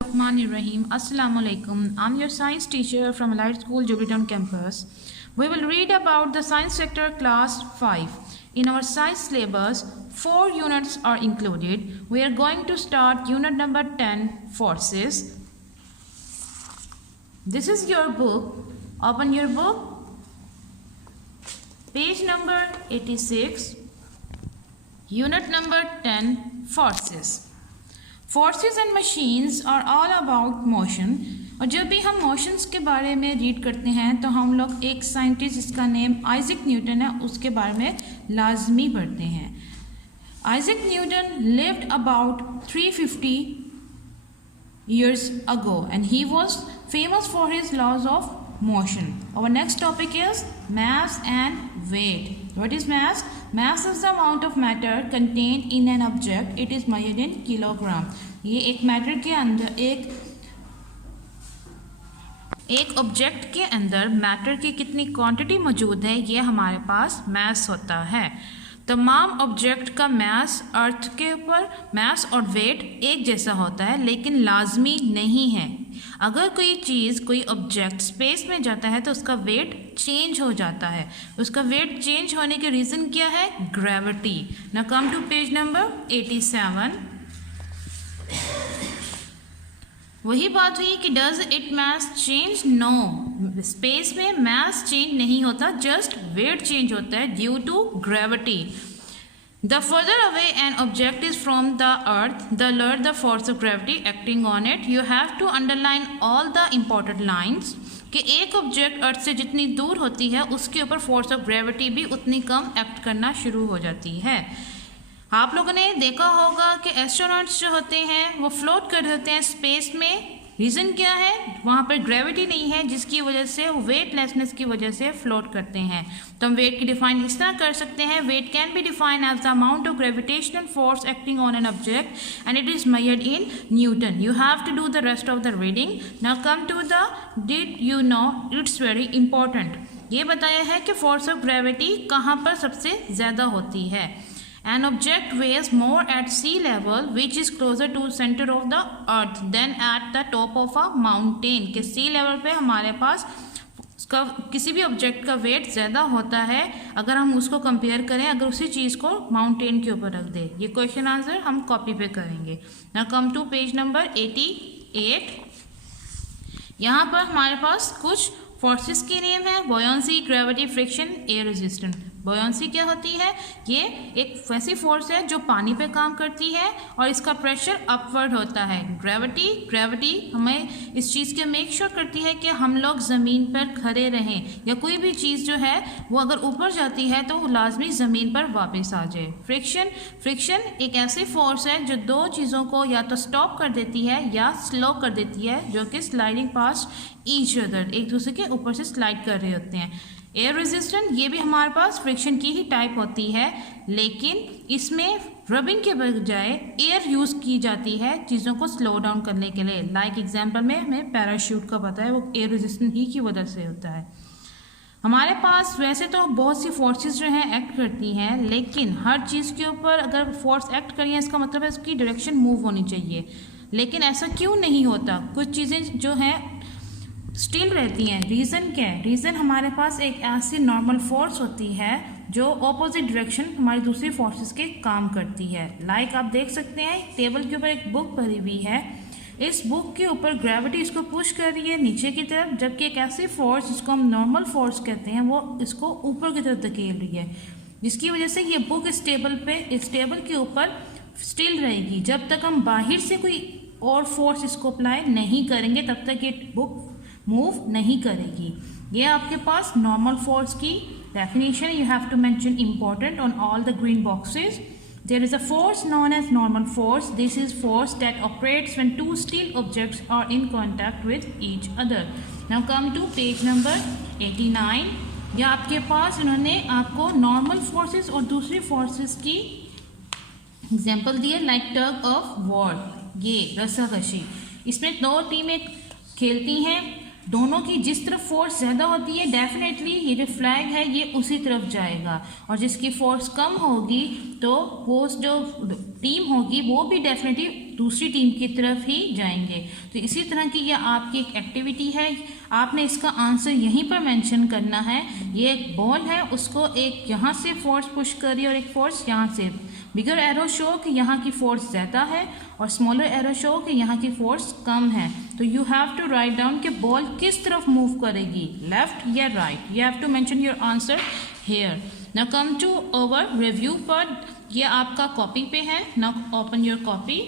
Rahim. Assalamu alaikum. I'm your science teacher from Allied School, Jubilee campus. We will read about the science sector class 5. In our science syllabus, 4 units are included. We are going to start unit number 10, forces. This is your book. Open your book. Page number 86. Unit number 10, forces. Forces and machines are all about motion. और जब भी हम motions के बारे में read करते हैं तो हम लोग एक साइंटिस्ट जिसका नेम आइजैक न्यूटन है उसके बारे में लाजमी पढ़ते हैं। Isaac Newton lived about 350 years ago and he was famous for his laws of motion. Our next topic is mass and weight. What is mass? Mass is the amount of matter contained in an object. It is measured in kilogram. ये एक matter के अंदर एक object के अंदर matter की कितनी quantity मौजूद है ये हमारे पास मास होता है। तमाम ऑब्जेक्ट का मास अर्थ के ऊपर मास और वेट एक जैसा होता है लेकिन लाजमी नहीं है। अगर कोई चीज़ कोई ऑब्जेक्ट स्पेस में जाता है तो उसका वेट चेंज हो जाता है। उसका वेट चेंज होने के रीज़न क्या है? Gravity. Now come to page number 87। वही बात हुई कि does it mass change? No, space में मास चेंज नहीं होता, जस्ट वेट चेंज होता है due to gravity. The further away an object is from the earth the लर the force of gravity acting on it. You have to underline all the important lines कि एक object अर्थ से जितनी दूर होती है उसके ऊपर फोर्स ऑफ ग्रेविटी भी उतनी कम एक्ट करना शुरू हो जाती है। आप लोगों ने देखा होगा कि एस्ट्रोनॉट्स जो होते हैं वो फ्लोट कर रहे होते हैं स्पेस में। रीज़न क्या है? वहाँ पर ग्रेविटी नहीं है जिसकी वजह से वेटलेसनेस की वजह से फ्लोट करते हैं। तो हम वेट की डिफाइन इस तरह कर सकते हैं, weight can be define as the amount of gravitational force acting on an object and it is measured in newton. You have to do the rest of the reading. Now come to the did you know, it's very important. ये बताया है कि force of gravity कहाँ पर सबसे ज़्यादा होती है। An object weighs more at sea level which is closer to center of the earth than at the top of a mountain। कि sea level पे हमारे पास उसका किसी भी ऑब्जेक्ट का वेट ज़्यादा होता है अगर हम उसको कंपेयर करें अगर उसी चीज़ को माउंटेन के ऊपर रख दें। ये क्वेश्चन आंसर हम कॉपी पे करेंगे। Now come to page number 88। यहाँ पर हमारे पास कुछ फोर्सेस के नेम है। Buoyancy, gravity, friction, air resistance. Buoyancy क्या होती है? ये एक वैसी फोर्स है जो पानी पे काम करती है और इसका प्रेशर अपवर्ड होता है। ग्रेविटी हमें इस चीज़ के मेक श्योर करती है कि हम लोग ज़मीन पर खड़े रहें या कोई भी चीज़ जो है वो अगर ऊपर जाती है तो वो लाजमी ज़मीन पर वापस आ जाए। फ्रिक्शन एक ऐसी फोर्स है जो दो चीज़ों को या तो स्टॉप कर देती है या स्लो कर देती है जो कि स्लाइडिंग पास्ट ईच अदर, एक दूसरे के ऊपर से स्लाइड कर रहे होते हैं। एयर रेजिस्टेंट ये भी हमारे पास फ्रिक्शन की ही टाइप होती है लेकिन इसमें रबिंग के बजाय एयर यूज़ की जाती है चीज़ों को स्लो डाउन करने के लिए। लाइक एग्जांपल में हमें पैराशूट का पता है, वो एयर रेजिस्टेंट ही की वजह से होता है। हमारे पास वैसे तो बहुत सी फोर्सेस जो हैं एक्ट करती हैं लेकिन हर चीज़ के ऊपर अगर फोर्स एक्ट करी है इसका मतलब है उसकी डायरेक्शन मूव होनी चाहिए। लेकिन ऐसा क्यों नहीं होता? कुछ चीज़ें जो हैं स्टिल रहती हैं। रीज़न क्या है? रीज़न हमारे पास एक ऐसी नॉर्मल फोर्स होती है जो ऑपोजिट डायरेक्शन हमारी दूसरी फोर्सेस के काम करती है। लाइक आप देख सकते हैं टेबल के ऊपर एक बुक भरी हुई है। इस बुक के ऊपर ग्रेविटी इसको पुश कर रही है नीचे की तरफ, जबकि एक ऐसी फोर्स जिसको हम नॉर्मल फोर्स कहते हैं वो इसको ऊपर की तरफ धकेल रही है जिसकी वजह से ये बुक इस टेबल के ऊपर स्टिल रहेगी। जब तक हम बाहर से कोई और फोर्स इसको अप्लाई नहीं करेंगे तब तक ये बुक मूव नहीं करेगी। ये आपके पास नॉर्मल फोर्स की definition. You have to mention important on all the green boxes. There is a force known as normal force. This is force that operates when two still objects are in contact with each other. Now come to page number 89। ये आपके पास इन्होंने आपको normal forces और दूसरी forces की example दिए like tug of war, ये रस्साकशी। इसमें दो टीमें खेलती हैं। दोनों की जिस तरफ फोर्स ज़्यादा होती है डेफिनेटली ये जो फ्लैग है ये उसी तरफ जाएगा, और जिसकी फोर्स कम होगी तो वो जो टीम होगी वो भी डेफिनेटली दूसरी टीम की तरफ ही जाएंगे। तो इसी तरह की ये आपकी एक एक्टिविटी है, आपने इसका आंसर यहीं पर मेंशन करना है। ये एक बॉल है, उसको एक यहाँ से फोर्स पुश करिए और एक फोर्स यहाँ से। बिगर एरो शो कि यहाँ की फोर्स ज़्यादा है और स्मॉलर एरो शो कि यहाँ की फोर्स कम है। तो you have to write down कि बॉल किस तरफ मूव करेगी, लेफ्ट या right. You have to mention your answer here. Now come to our review part. ये आपका कॉपी पे है। Now open your copy.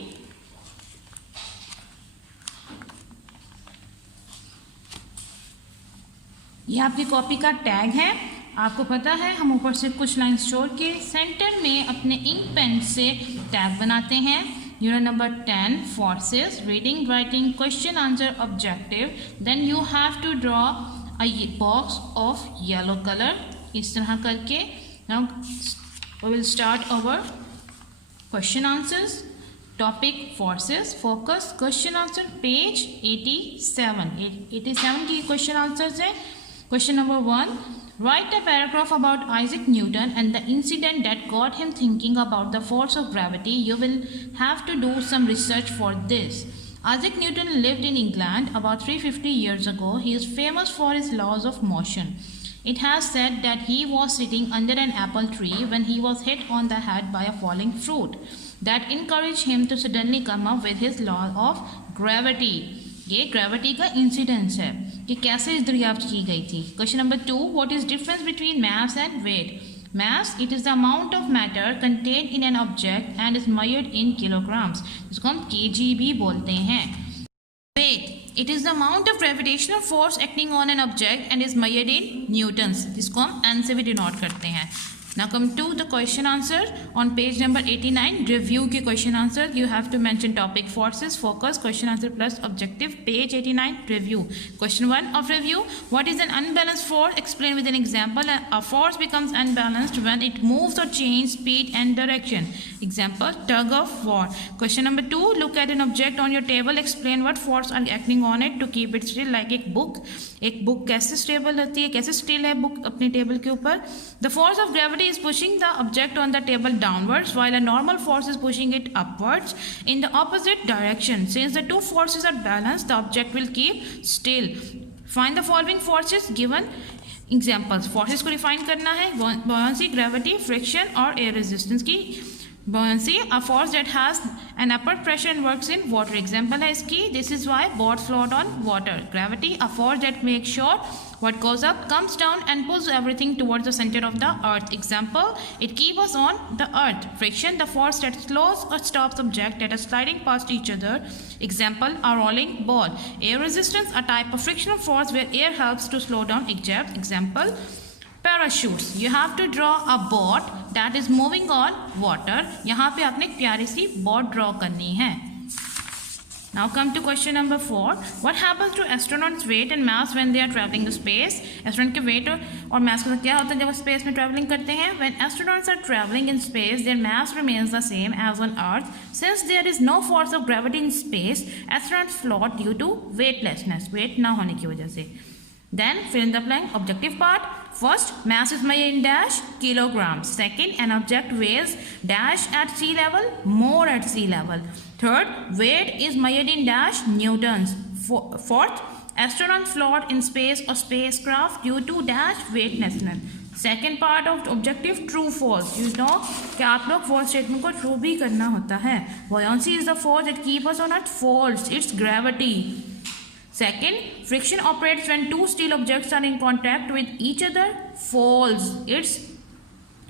ये आपकी कॉपी का टैग है। आपको पता है हम ऊपर से कुछ लाइंस छोड़ के सेंटर में अपने इंक पेन से टैग बनाते हैं। Unit number 10 forces, reading, writing, question answer, objective. Then you have to draw a box of yellow colour, इस तरह करके। Now we will start our question answers. Topic forces, focus, question answer, page 87 की question answers है। Question number 1. Write a paragraph about Isaac Newton and the incident that got him thinking about the force of gravity. You will have to do some research for this. Isaac Newton lived in England about 350 years ago. He is famous for his laws of motion. It has said that he was sitting under an apple tree when he was hit on the head by a falling fruit. That encouraged him to suddenly come up with his law of gravity. ये gravity का incidence है कि कैसे इस दरियाफ्त की गई थी। Question number 2. What is difference between mass and weight? Mass, it is the amount of matter contained in an object and is measured in kilograms, जिसको हम केजी भी बोलते हैं। Weight, it is the amount of gravitational force acting on an object and is measured in newtons, जिसको हम N से भी denote करते हैं। Now come to the question answer on page number 89. Review के question answer. You have to mention topic, forces, focus, question answer plus objective. Page 89. Review. Question 1 of review. What is an unbalanced force? Explain with an example. A force becomes unbalanced when it moves or changes speed and direction. Example, tug of war. Question number 2. Look at an object on your table. Explain what force are acting on it to keep it still. Like एक book कैसे stable होती है, कैसे still है book अपने table के ऊपर. The force of gravity is pushing the object on the table downwards while a normal force is pushing it upwards in the opposite direction. Since the two forces are balanced, the object will keep still. Find the following forces given examples. Forces को define करना है, buoyancy, gravity, friction और air resistance की। Buoyancy, a force that has an upward pressure and works in water. Example है इसकी, this is why boats float on water. Gravity, a force that makes sure what goes up comes down and pulls everything towards the center of the earth. Example, it keeps us on the earth. Friction, the force that slows or stops objects that are sliding past each other. Example, a rolling ball. Air resistance, a type of frictional force where air helps to slow down objects. Example, parachutes. You have to draw a boat that is moving on water. यहाँ पे आपने एक प्यारी सी boat draw करनी है। Now come to question number 4. What happens to astronauts' weight and mass when they are traveling to space? Astronaut के weight और mass का क्या होता है जब वो space में traveling करते हैं? When astronauts are traveling in space, their mass remains the same as on Earth. Since there is no force of gravity in space, astronauts float due to weightlessness. Weight ना होने की वजह से। Then fill in the blank. Objective part. First, mass is measured in dash kilograms. Second, an object weighs dash at sea level, more at sea level. Third, weight is measured in dash newtons. Fourth, astronauts float in space or spacecraft due to dash weightlessness. Second part of objective, true false. You know कि आप लोग false statement को true भी करना होता है. Buoyancy is the force that keeps us on earth. False, it's gravity. Second, friction operates when two steel objects are in contact with each other. False, it's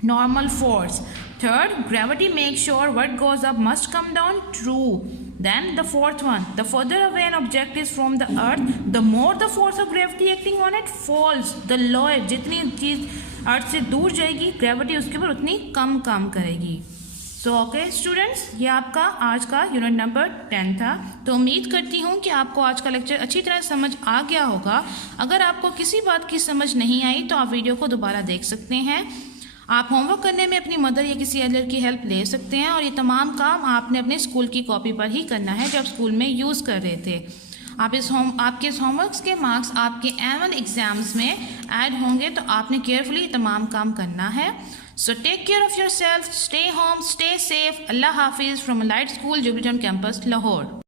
normal force. Third, gravity makes sure what goes up must come down. True. Then the fourth one, the further away an object is from the earth, the more the force of gravity acting on it. False, the lower, जितनी चीज अर्थ से दूर जाएगी gravity उसके ऊपर उतनी कम काम करेगी। सो ओके स्टूडेंट्स, ये आपका आज का यूनिट नंबर 10 था। तो उम्मीद करती हूँ कि आपको आज का लेक्चर अच्छी तरह समझ आ गया होगा। अगर आपको किसी बात की समझ नहीं आई तो आप वीडियो को दोबारा देख सकते हैं। आप होमवर्क करने में अपनी मदर या किसी एल्डर की हेल्प ले सकते हैं और ये तमाम काम आपने अपने स्कूल की कॉपी पर ही करना है जब स्कूल में यूज़ कर रहे थे। आपके होमवर्क्स के मार्क्स आपके एनुअल एग्जाम्स में ऐड होंगे, तो आपने केयरफुली तमाम काम करना है। So take care of yourself, stay home, stay safe. अल्लाह हाफिज़ from light school jubilee town campus Lahore.